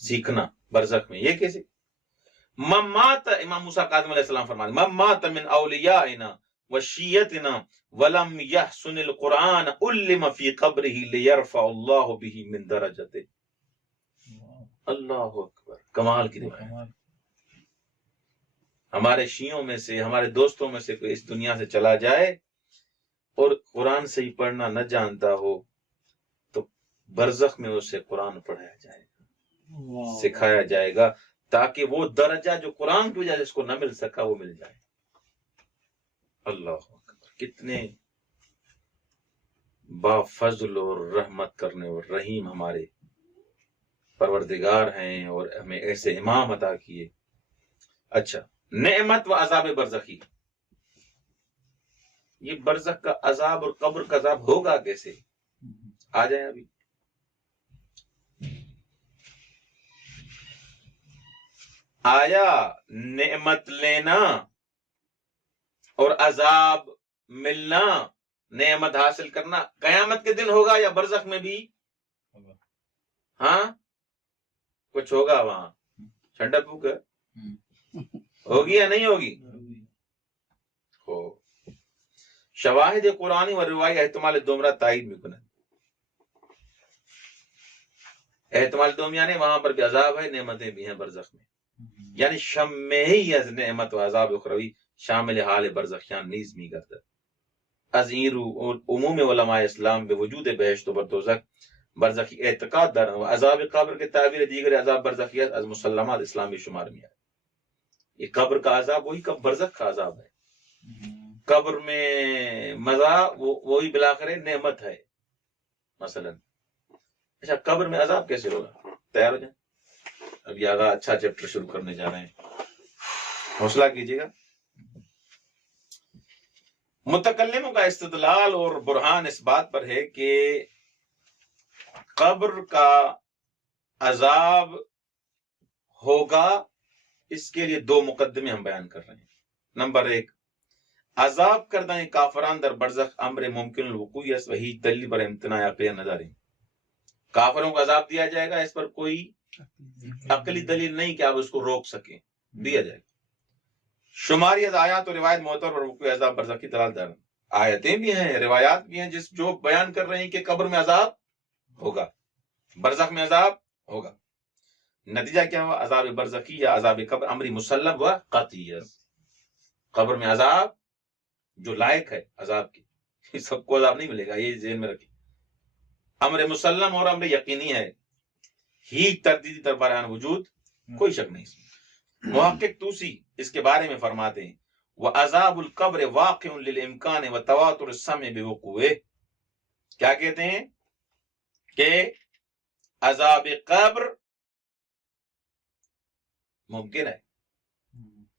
سیکھنا برزخ میں، یہ کیسے؟ ممات، امام موسیٰ کاظم علیہ السلام فرماتے ہیں ممات من اولیائنا وشیتنا ولم یحسن القرآن علم فی قبرہ لیرفع اللہ بہ من درجتے. اللہ اکبر، کمال کی روایت. ہمارے شیعوں میں سے، ہمارے دوستوں میں سے کوئی اس دنیا سے چلا جائے اور قرآن سے ہی پڑھنا نہ جانتا ہو تو برزخ میں اسے قرآن پڑھایا جائے گا، سکھایا جائے گا، تاکہ وہ درجہ جو قرآن کی وجہ سے اس کو نہ مل سکا وہ مل جائے. اللہ اکبر، کتنے با فضل اور رحمت کرنے اور رحیم ہمارے پروردگار ہیں اور ہمیں ایسے امام عطا کیے. اچھا، نعمت و عذاب برزخی، یہ برزخ کا عذاب اور قبر کا عذاب ہوگا کیسے؟ آ جائیں ابھی. آیا نعمت لینا اور عذاب ملنا، نعمت حاصل کرنا قیامت کے دن ہوگا یا برزخ میں بھی؟ ہاں کچھ ہوگا وہاں، ٹھنڈا پھوک ہوگی یا نہیں ہوگی؟ ہو. شواہد قرآنی و روائی احتمال دومرہ تائید میں کنے، احتمال دوم یعنی وہاں پر بھی عذاب ہے، نعمتیں بھی ہیں برزخ میں، یعنی شمع ہی از نعمت و عذاب اخروی شامل حال برزخیان نیز می گردد. از این رو عموم علماء اسلام به وجود بہشت و دوزخ برزخی اعتقاد دارند و عذاب قبر کے تعبیر دیگر عذاب برزخیت از مسلمات اسلامی شمار میں ہے. یہ قبر کا عذاب وہی برزخ کا عذاب ہے. قبر میں مزہ وہی بلاخر نعمت ہے مثلا. اچھا، قبر میں عذاب کیسے ہوگا؟ تیار ہو جائیں، اب یہ آگا اچھا چیپٹر شروع کرنے جا رہے ہیں، حوصلہ کیجیے گا. متکلموں کا استدلال اور برہان اس بات پر ہے کہ قبر کا عذاب ہوگا، اس کے لیے دو مقدمے ہم بیان کر رہے ہیں. نمبر ایک، عذاب کردہ کافران در برزخ امر ممکن الوقوع است وہی دلیل پر امتناع عقلی نظر ہے. کافروں کو عذاب دیا جائے گا، اس پر کوئی عقلی دلیل نہیں کہ آپ اس کو روک سکیں، دیا جائے گا. شماری از آیات و روایت معتبر پر وقوع عذاب برزخ کی دلالت دار، آیتیں بھی ہیں، روایات بھی ہیں جو بیان کر رہے ہیں کہ قبر میں عذاب ہوگا، برزخ میں عذاب ہوگا. نتیجہ کیا ہوا؟ عذاب برزخی یا عذاب قبر امری مسلم و قطعی. قبر میں عذاب جو لائق ہے عذاب کی، سب کو عذاب نہیں ملے گا، یہ ذہن میں رکھیں. امر مسلم اور امر یقینی ہے، ہی تردیدی درباران وجود کوئی شک نہیں. محقق توسی اس کے بارے میں فرماتے ہیں وَعَذَابُ الْقَبْرِ وَاقِعٌ لِلْإِمْكَانِ وَتَوَاتُرِ السَّمْعِ بِوُقُوعِهِ. کیا کہتے ہیں کہ عذاب قبر ممکن ہے،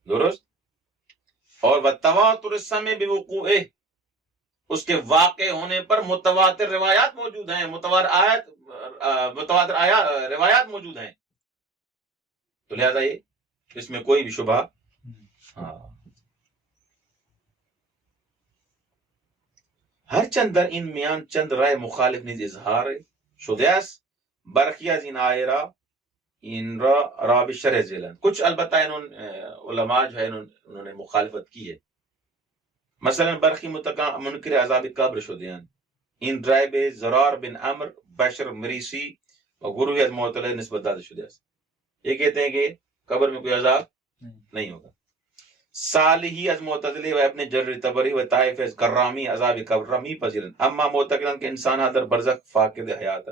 درست، اور وَتَوَاتُرِ السَّمْعِ بِوُقُوعِهِ، اس کے واقع ہونے پر متواتر روایات موجود ہیں، متواتر روایات موجود ہیں. تو لہذا یہ اس میں کوئی بھی شبہ ہر چند در این میان چند رائے مخالف نیز اظہار شده است. برخی از این آیه را این را به شرح ذیلند. کچھ البتہ علماء جو ہے انہوں نے مخالفت کی ہے. مثلا برخی منکر عذاب قبر شده اند. این رائے به زرار بن عمر بشر مریسی و گروہی از معتزله نسبت داده شده است. یہ کہتے ہیں کہ قبر میں کوئی عذاب نہیں ہوگا. صالحی از معتزلی و ابن جریر طبری و طائف از کرامی عذاب قبر را میپذیرند. اما معتقدند کہ انسان در برزخ فاقد حیات.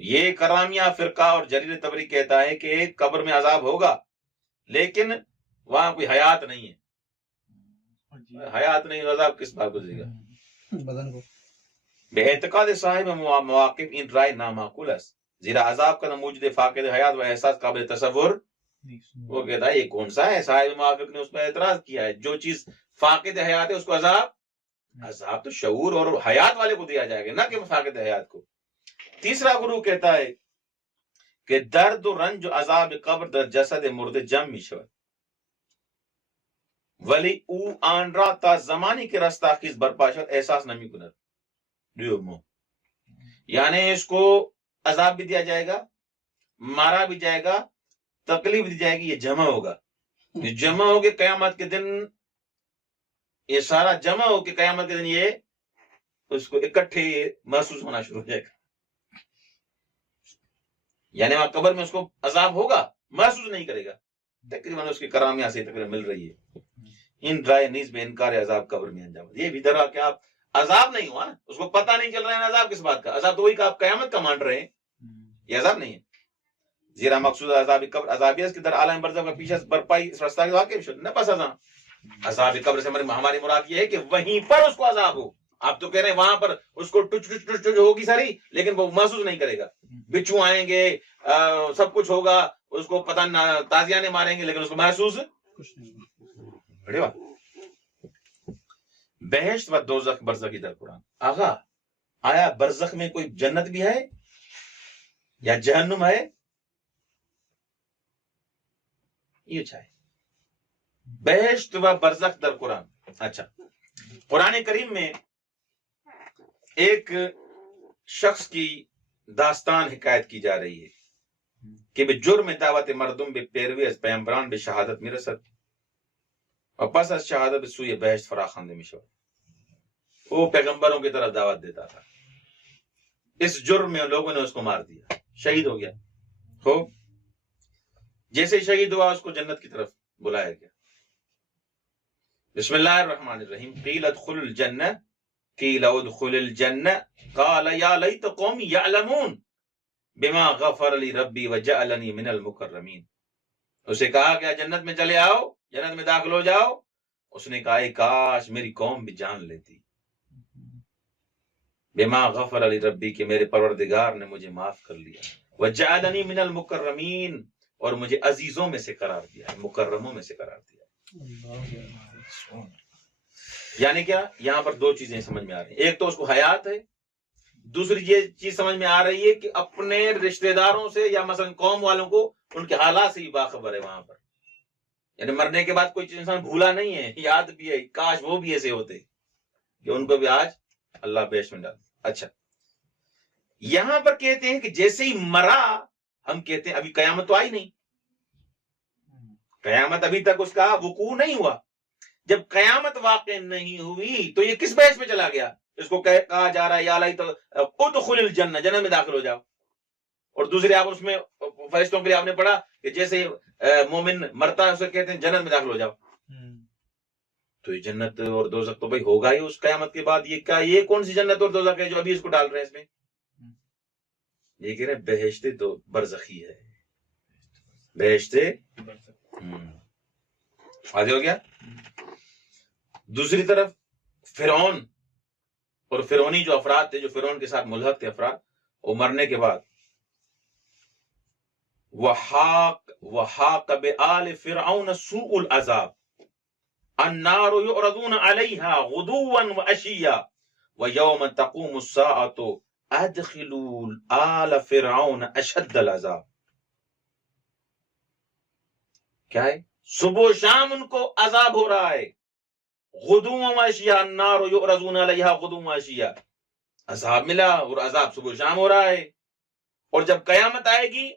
یہ کرامیہ فرقہ اور جریر طبری کہتا ہے کہ قبر میں عذاب ہوگا لیکن وہاں کوئی حیات نہیں ہے. حیات نہیں، عذاب کس بات گزرے گا؟ بدن کو. بے اعتقاد صاحب مواقف ان رائے نامعقول است، زیرا عذاب کا موجود فاقد حیات و احساس قابل تصور. وہ کہتا ہے یہ کون سا ہے؟ صاحب موافق نے اس پر اعتراض کیا ہے، جو چیز فاقد حیات ہے اس کو عذاب تو شعور اور حیات والے کو دیا جائے گا، نہ کہ فاقد حیات کو. تیسرا گروہ کہتا ہے کہ درد و رنج و عذاب قبر در جسد مرد جم می شود. ولی او آن را تا زمانی کے رستاخیز برپا شد احساس نمی کند دیومو، یعنی اس کو عذاب بھی دیا جائے گا، مارا بھی جائے گا، تکلیف دی جائے گی، یہ جمع ہوگا، یہ جمع ہو کے قیامت کے دن یہ سارا جمع ہو کے قیامت کے دن یہ اس کو اکٹھے محسوس ہونا شروع ہو جائے گا. یعنی وہاں قبر میں اس کو عذاب ہوگا، محسوس نہیں کرے گا. تقریباً اس کی کرامیاں سے تقریباً مل رہی ہے. ان رائے نیز میں انکار عذاب قبر میں انجام. یہ بھی درا کہ آپ عذاب نہیں ہوا نا، اس کو پتہ نہیں چل رہا ہے عذاب کس بات کا. عذاب تو وہی کہ آپ قیامت کا مان رہے ہیں، یہ عذاب نہیں ہے. زیرا مقصود عذاب قبر عذابیت کے در عالم برزخ کا پیچھے برپائی اس رستہ کے واقع شد نہ پس ازاں. عذاب قبر سے ہماری مراد یہ ہے کہ وہیں پر اس کو عذاب ہو. آپ تو کہہ رہے ہیں وہاں پر اس کو ٹچ ٹچ ٹچ ٹچ ہوگی ساری، لیکن وہ محسوس نہیں کرے گا. بچھو آئیں گے، سب کچھ ہوگا، اس کو پتہ نہ تازیانے ماریں گے، لیکن اس کو محسوس کچھ نہیں. بڑے بات. بہشت و دوزخ برزخی در قرآن. آغا آیا برزخ میں کوئی جنت بھی ہے یا جہنم ہے؟ یہ چاہے بہشت و برزخ در قرآن. اچھا، قرآن کریم میں ایک شخص کی داستان حکایت کی جا رہی ہے کہ بے جرم دعوت مردم بے پیروی از پیغمبران بے شہادت میرسد اور پس از شہادت بے سوی بہشت فراخواندے میشود. وہ پیغمبروں کی طرف دعوت دیتا تھا، اس جرم میں لوگوں نے اس کو مار دیا، شہید ہو گیا. ہو جیسے شہید ہوا اس کو جنت کی طرف بلایا گیا. بسم اللہ الرحمن الرحیم. قیل ادخل الجنہ، قیل ادخل الجنہ قال یا لیت قومی یعلمون بما غفر لی ربی وجعلنی من المکرمین. اسے کہا کہ جنت میں چلے آؤ، جنت میں داخل ہو جاؤ. اس نے کہا کاش میری قوم بھی جان لیتی. بما غفر لی ربی کہ میرے پروردگار نے مجھے معاف کر لیا، وجعلنی من المکرمین اور مجھے عزیزوں میں سے قرار دیا، مکرموں میں سے قرار دیا. یعنی کیا؟ یہاں پر دو چیزیں سمجھ میں آ رہی ہیں. ایک تو اس کو حیات ہے، دوسری یہ چیز سمجھ میں آ رہی ہے کہ اپنے رشتہ داروں سے یا مثلا قوم والوں کو ان کے حالات سے ہی باخبر ہے وہاں پر. یعنی مرنے کے بعد کوئی چیز انسان بھولا نہیں ہے، یاد بھی ہے. کاش وہ بھی ایسے ہوتے کہ ان کو بھی آج اللہ بیش میں ڈال. اچھا، یہاں پر کہتے ہیں کہ جیسے ہی مرا، ہم کہتے ہیں ابھی قیامت تو آئی نہیں، قیامت ابھی تک اس کا وقوع نہیں ہوا. جب قیامت واقع نہیں ہوئی تو یہ کس بحث میں چلا گیا؟ اس کو کہا جا رہا ہے یا لیت ادخل الجنہ، جنت میں داخل ہو جاؤ. اور دوسرے آپ اس میں فرشتوں کے لیے آپ نے پڑھا کہ جیسے مومن مرتا ہے اسے کہتے ہیں جنت میں داخل ہو جاؤ. تو یہ جنت اور دوزخ تو بھائی ہوگا ہی اس قیامت کے بعد. یہ کیا، یہ کون سی جنت اور دوزخ ہے جو ابھی اس کو ڈال رہے ہیں اس میں؟ یہ کہہ رہے ہیں بہشت تو برزخی ہے، بہشت واضح ہو گیا. دوسری طرف فرعون اور فرعونی جو افراد تھے، جو فرعون کے ساتھ ملحق تھے افراد، وہ مرنے کے بعد وحاق بآل فرعون سوء العذاب النار يعرضون عليها غدوا وعشيا ويوم تقوم الساعة ادخلوا آل فرعون اشد العذاب. کیا ہے؟ صبح و شام ان کو عذاب ہو رہا ہے. غدوا وعشيا النار يعرضون عليها غدوا وعشيا، عذاب ملا اور عذاب صبح و شام ہو رہا ہے. اور جب قیامت آئے گی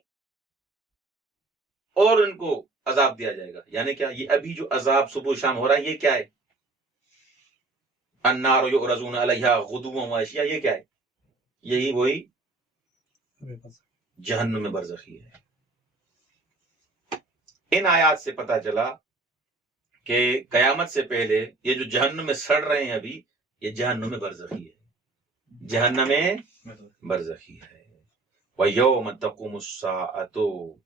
اور ان کو عذاب دیا جائے گا. یعنی کیا؟ یہ ابھی جو عذاب صبح و شام ہو رہا ہے یہ کیا ہے؟ النار یعرضون علیہا غدوا وعشیا، یہ کیا ہے؟ یہی وہی جہنم برزخی ہے. ان آیات سے پتہ چلا کہ قیامت سے پہلے یہ جو جہنم میں سڑ رہے ہیں ابھی، یہ جہنم برزخی ہے، جہنم برزخی ہے. وَيَوْمَ تَقُومُ السَّاعَةُ،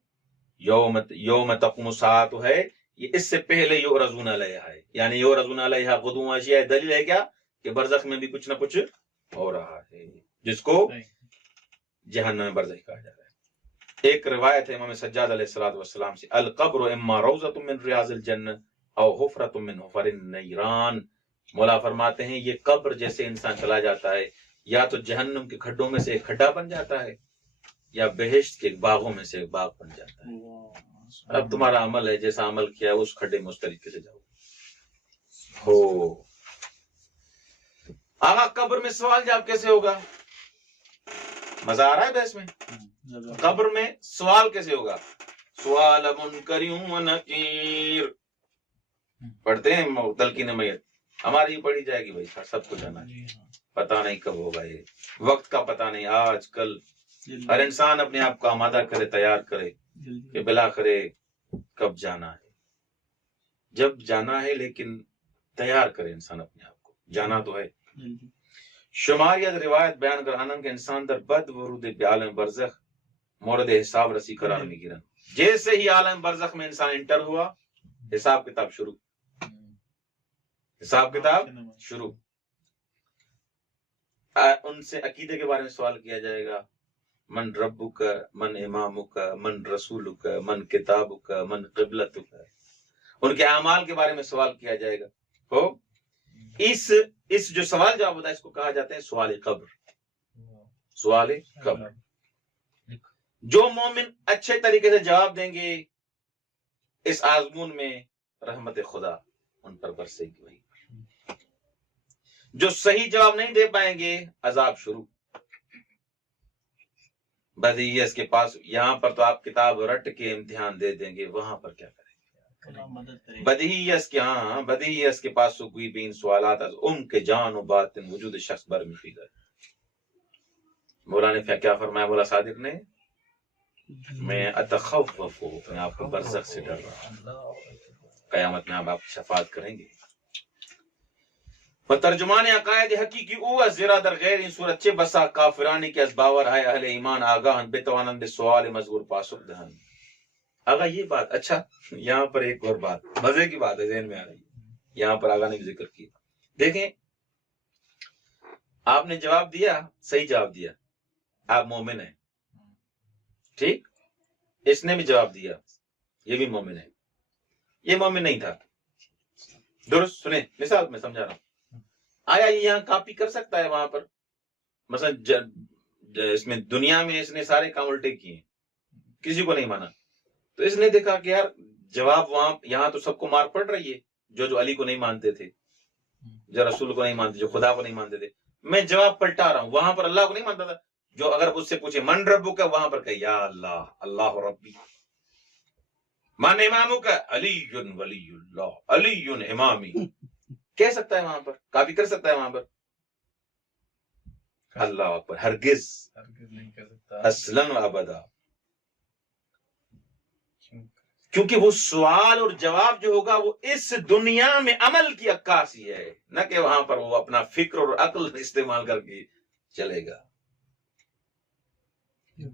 یوم تقوم الساعۃ ہے، یہ اس سے پہلے یعرضون علیہا ہے. یعنی یعرضون علیہا غدوا وعشیا، دلیل ہے کیا؟ کہ برزخ میں بھی کچھ نہ کچھ ہو رہا ہے جس کو جہنم برزخ کہا جا رہا ہے. ایک روایت ہے امام سجاد علیہ الصلوۃ والسلام سے، القبر اما روضۃ من ریاض الجنہ او حفرۃ من حفر النیران. مولا فرماتے ہیں یہ قبر جیسے انسان چلا جاتا ہے یا تو جہنم کے کھڈوں میں سے ایک کھڈا بن جاتا ہے یا بہشت کے باغوں میں سے ایک باغ بن جاتا ہے. اب تمہارا عمل ہے، جیسا عمل کیا اس کھڈے میں اس طریقے سے جاؤ. ہو. آقا قبر میں سوال جواب کیسے ہوگا؟ مزہ آ رہا ہے بحث میں؟ قبر میں سوال کیسے ہوگا؟ سوال منکر و نکیر پڑھتے ہیں تلقین میت. ہماری یہ پڑھی جائے گی بھائی، سب کو جانا ہے. پتہ نہیں کب ہوگا، یہ وقت کا پتہ نہیں. آج کل ہر انسان اپنے آپ کو آمادہ کرے، تیار کرے کہ بالآخر کب جانا ہے. جب جانا ہے لیکن تیار کرے انسان اپنے آپ کو، جانا تو ہے. شماریت روایت بیان کر آنند کے انسان در بد ورود بعالم برزخ مورد حساب رسی قرار میں گرن. جیسے ہی عالم برزخ میں انسان انٹر ہوا، حساب کتاب شروع. حساب کتاب شروع. ان سے عقیدے کے بارے میں سوال کیا جائے گا. من ربک، من امامک، من رسولک، من کتابک، من قبلتک. ان کے اعمال کے بارے میں سوال کیا جائے گا. ہو اس جو سوال جواب ہوتا ہے اس کو کہا جاتا ہے سوال قبر. سوال قبر. جو مومن اچھے طریقے سے جواب دیں گے اس آزمون میں، رحمت خدا ان پر برسے گی. وہی جو صحیح جواب نہیں دے پائیں گے، عذاب شروع. بدیہی کے پاس یہاں پر تو آپ کتاب رٹ کے امتحان دے دیں گے، وہاں پر کیا کریں گے؟ بدیہی کے پاس کوئی بین سوالات از کے جان و باطن وجود شخص بر مفیدہ. مولا نے کیا فرمایا؟ مولا صادق نے، میں اتخوف، میں آپ کو برزخ سے ڈر رہا ہوں. قیامت میں آپ شفاعت کریں گے. ترجمان عقائد حقیقی او زیرا در غیر این صورت چه بسا کافرانی که از باور های اهل ایمان آگاهن بتوانند به سوال مذکور پاسخ دهند. آقا یہ بات، اچھا یہاں پر ایک اور بات مزے کی بات ہے ذہن میں آ رہی ہے، یہاں پر آگاہ نے بھی ذکر کی. دیکھیں آپ نے جواب دیا، صحیح جواب دیا، آپ مومن ہیں، ٹھیک. اس نے بھی جواب دیا، یہ بھی مومن ہے. یہ مومن نہیں تھا. درست سنیں، مثال میں سمجھا رہا ہوں. آیا یہ یہاں کاپی کر سکتا ہے وہاں پر؟ مثلا اس میں دنیا میں اس نے سارے کام الٹے کیے، کسی کو نہیں مانا، تو اس نے دیکھا کہ یار جواب وہاں یہاں تو سب کو مار پڑ رہی ہے. جو علی کو نہیں مانتے تھے، جو رسول کو نہیں مانتے، جو خدا کو نہیں مانتے تھے، میں جواب پلٹا رہا ہوں. وہاں پر اللہ کو نہیں مانتا تھا. جو اگر اس سے پوچھے من ربو کا، وہاں پر کہ یا اللہ، اللہ ربی. من امامو کا، علی ولی اللہ، علی امامی. کہہ سکتا ہے وہاں پر، کاپی کر سکتا ہے وہاں پر؟ اللہ اکبر، ہرگز نہیں کر سکتا اصلاً و ابدا. کیونکہ وہ سوال اور جواب جو ہوگا وہ اس دنیا میں عمل کی عکاسی ہے، نہ کہ وہاں پر وہ اپنا فکر اور عقل استعمال کر کے چلے گا.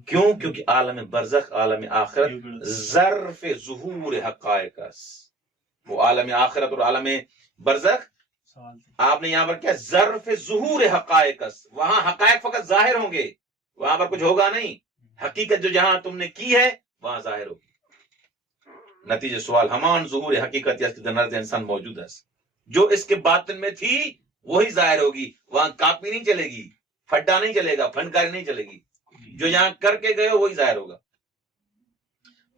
کیوں؟ کیونکہ عالم برزخ، عالم آخرت ظرف ظہور حقائق. وہ عالم آخرت اور عالم برزخ آپ نے یہاں پر کیا؟ ظرف ظہور حقائق. وہاں حقائق فقط ظاہر ہوں گے، وہاں پر کچھ ہوگا نہیں. حقیقت جو جہاں تم نے کی ہے وہاں ظاہر ہوگی. نتیجہ سوال ہمان ظہور حقیقت یا نرد انسان موجود ہے، جو اس کے باطن میں تھی وہی ظاہر ہوگی. وہاں کاپی نہیں چلے گی، پھڈا نہیں چلے گا، فنکاری نہیں چلے گی. جو یہاں کر کے گئے وہی ظاہر ہوگا.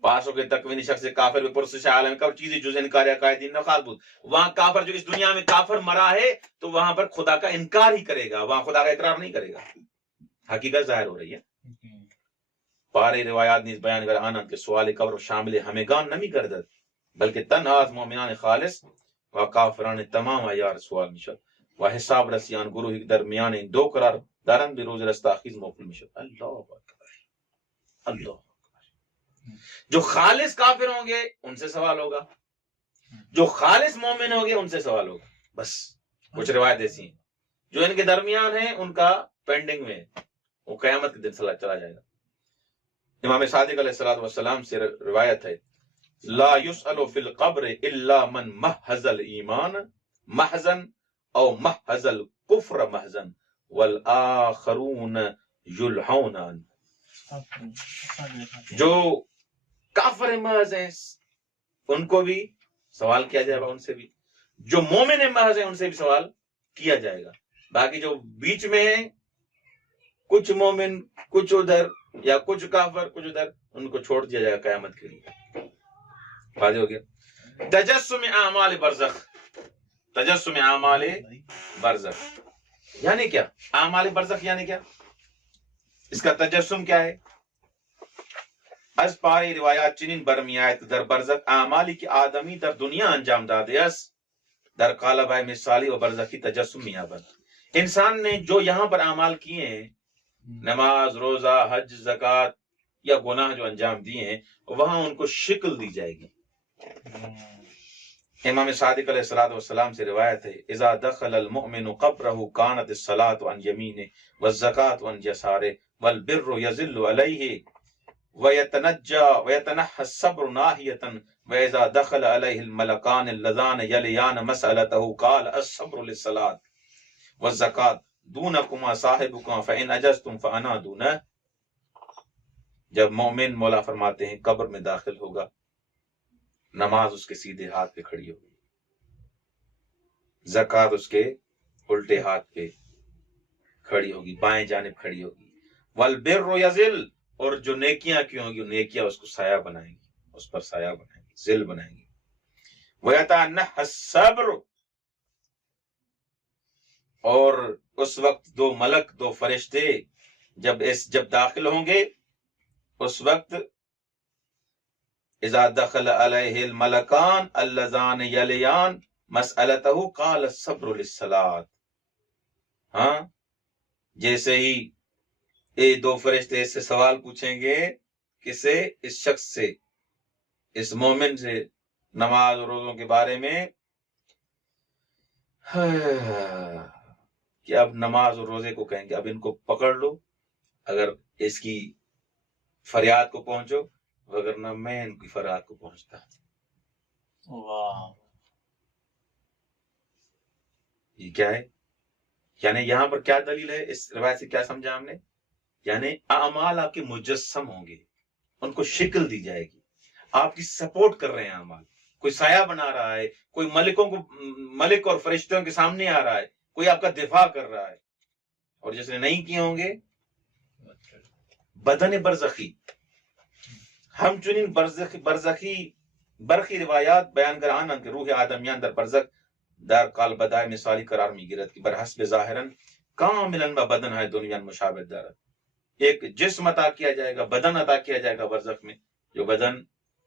پاسوں کے تکوینی شخص کافر میں پرسش عالم کا چیزیں جز انکار عقائدین نخال بود. وہاں کافر جو اس دنیا میں کافر مرا ہے تو وہاں پر خدا کا انکار ہی کرے گا، وہاں خدا کا اقرار نہیں کرے گا. حقیقت ظاہر ہو رہی ہے. پارے روایات نیز بیان کر آنند کے سوال قبر شامل ہمگان نمی گردد بلکہ تنہا مومنان خالص و کافران تمام ایار سوال میشد و حساب رسیان گروہ درمیان دو قرار دارن بھی روز رستاخیز موکل میشد. اللہ اکبر، اللہ. جو خالص کافر ہوں گے ان سے سوال ہوگا، جو خالص مومن ہوں گے ان سے سوال ہوگا. بس کچھ روایت ایسی ہیں. جو ان کے درمیان ہیں ان کا پینڈنگ میں، وہ قیامت کے دن چلا جائے گا. امام صادق علیہ الصلوۃ والسلام سے روایت ہے، لا يسأل فی القبر الا من محض الایمان محضن او محض الکفر محضن والآخرون یلحون. جو کافر محض ہیں ان کو بھی سوال کیا جائے گا، ان سے بھی. جو مومن محض ہیں ان سے بھی سوال کیا جائے گا. باقی جو بیچ میں ہیں، کچھ مومن کچھ ادھر یا کچھ کافر کچھ ادھر، ان کو چھوڑ دیا جائے گا قیامت کے لیے. واضح ہو گیا. تجسم اعمال برزخ، تجسم اعمال برزخ یعنی کیا؟ اعمال برزخ یعنی کیا؟ اس کا تجسم کیا ہے؟ از پاره روایات چنین برمیآید در برزخ اعمالی که آدمی در دنیا انجام داده است در قالب مثالی و برزخی تجسم می‌یابد. انسان نے جو یہاں پر اعمال کیے ہیں، نماز، روزہ، حج، زکوٰۃ یا گناہ جو انجام دیے ہیں، وہاں ان کو شکل دی جائے گی. امام صادق علیہ السلام سے روایت ہے اذا دخل المؤمن قبره كانت الصلاة عن يمينه والزكاة عن يساره والبر يزل عليه ويتنحى الصبر ناحية وإذا دخل عليه الملكان اللذان يليان مسألته قال الصبر للصلاة والزكاة دونكما صاحبكما فإن أجزتم فأنا دونه. جب مومن مولا فرماتے ہیں قبر میں داخل ہوگا، نماز اس کے سیدھے ہاتھ پہ کھڑی ہوگی، زکوٰۃ اس کے الٹے ہاتھ پہ کھڑی ہوگی، بائیں جانب کھڑی ہوگی. والبر یزل، اور جو نیکیاں کی ہوں گی نیکیاں اس کو سایہ بنائیں گی، اس پر سایہ بنائیں گی، ذل بنائیں گی. وَيَتَنَحَّى الصَّبْرُ، اور اس وقت دو ملک، دو فرشتے جب داخل ہوں گے، اس وقت اذا دخل علیہ الملکان اللذان یلیان مسئلتہ قال الصبر للصلاة. ہاں، جیسے ہی یہ دو فرشتے اس سے سوال پوچھیں گے، کس سے؟ اس شخص سے، اس مومن سے، نماز اور روزوں کے بارے میں، کہ اب نماز اور روزے کو کہیں گے اب ان کو پکڑ لو، اگر اس کی فریاد کو پہنچو، وگرنہ میں ان کی فریاد کو پہنچتا. واہ، یہ کیا ہے؟ یعنی یہاں پر کیا دلیل ہے؟ اس روایت سے کیا سمجھا ہم نے؟ یعنی اعمال آپ کے مجسم ہوں گے، ان کو شکل دی جائے گی، آپ کی سپورٹ کر رہے ہیں اعمال. کوئی سایہ بنا رہا ہے، کوئی ملک اور فرشتوں کے سامنے آ رہا ہے، کوئی آپ کا دفاع کر رہا ہے. اور جس نے نہیں کیے ہوں گے، بدن برزخی. ہم چنین برخی روایات بیان کران کہ روح آدمیان در برزخ در قال بدای مثالی قرار می گیرد کہ برحسب ظاہرن کاملا با بدن ہے دنیا مشابہ دارد. ایک جسم عطا کیا جائے گا، بدن عطا کیا جائے گا برزخ میں، جو بدن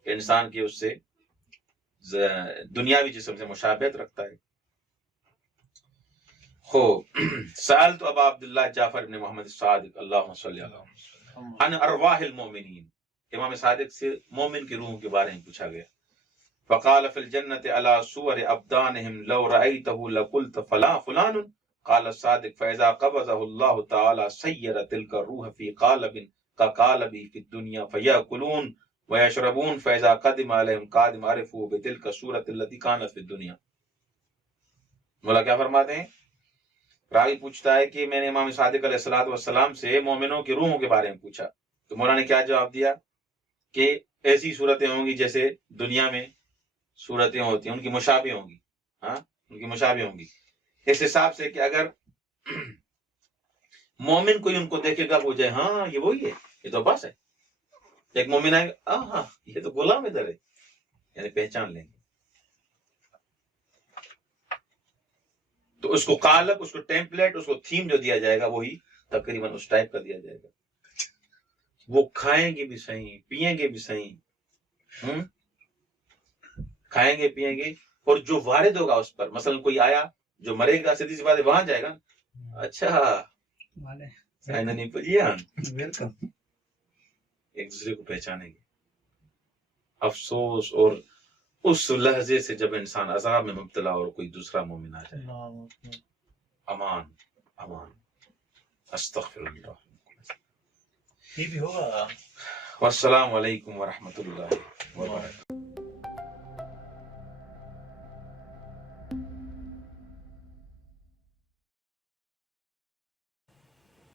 انسان کے اس سے دنیاوی جسم سے مشابہت رکھتا ہے. سألت ابا عبداللہ جعفر بن محمد الصادق اللہم صلی اللہ علیہ وسلم عن ارواح المؤمنین، امام صادق سے مومن کی روحوں کے بارے میں پوچھا گیا. فقال فی الجنت علی صور ابدانہم لو رأیتہ لقلت فلان فلان. قال الصادق فاذا قبضه الله تعالی سیر تلک الروح فی قالب كقالبی فی الدنیا فیأکلون ویشربون فاذا قدم علیہم قادم عرفوا بتلک الصورۃ التي كانت فی الدنیا. مولا کیا فرماتے ہیں؟ راوی پوچھتا ہے کہ میں نے امام صادق علیہ السلام سے مومنوں کی روحوں کے بارے میں پوچھا، تو مولا نے کیا جواب دیا کہ ایسی صورتیں ہوں گی جیسے دنیا میں صورتیں ہوتی ہیں، ان کی مشابہ ہوں گی. ہاں، ان کی مشابہ ہوں گی، اس حساب سے کہ اگر مومن کوئی ان کو دیکھے گا وہ جائے ہاں یہ وہی ہے، یہ تو بس ہے. ایک مومن آئے گا ہاں یہ تو غلام ادھر ہے، یعنی پہچان لیں گے. تو اس کو قالب، اس کو ٹیمپلیٹ، اس کو تھیم جو دیا جائے گا وہی تقریباً اس ٹائپ کا دیا جائے گا. وہ کھائیں گے بھی صحیح، پیئیں گے بھی صحیح، کھائیں گے پیئیں گے، اور جو وارد ہوگا اس پر، مثلا کوئی آیا جو مرے گا، سیدھی سی بات ہے وہاں جائے گا، اچھا نہیں پجیاں ایک دوسرے کو پہچانیں گے. افسوس اور اس لحظے سے جب انسان عذاب میں مبتلا اور کوئی دوسرا مومن آ جائے، امان امان. استغفر اللہ. یہ بھی ہوگا. والسلام علیکم ورحمۃ اللہ وبرکاتہ.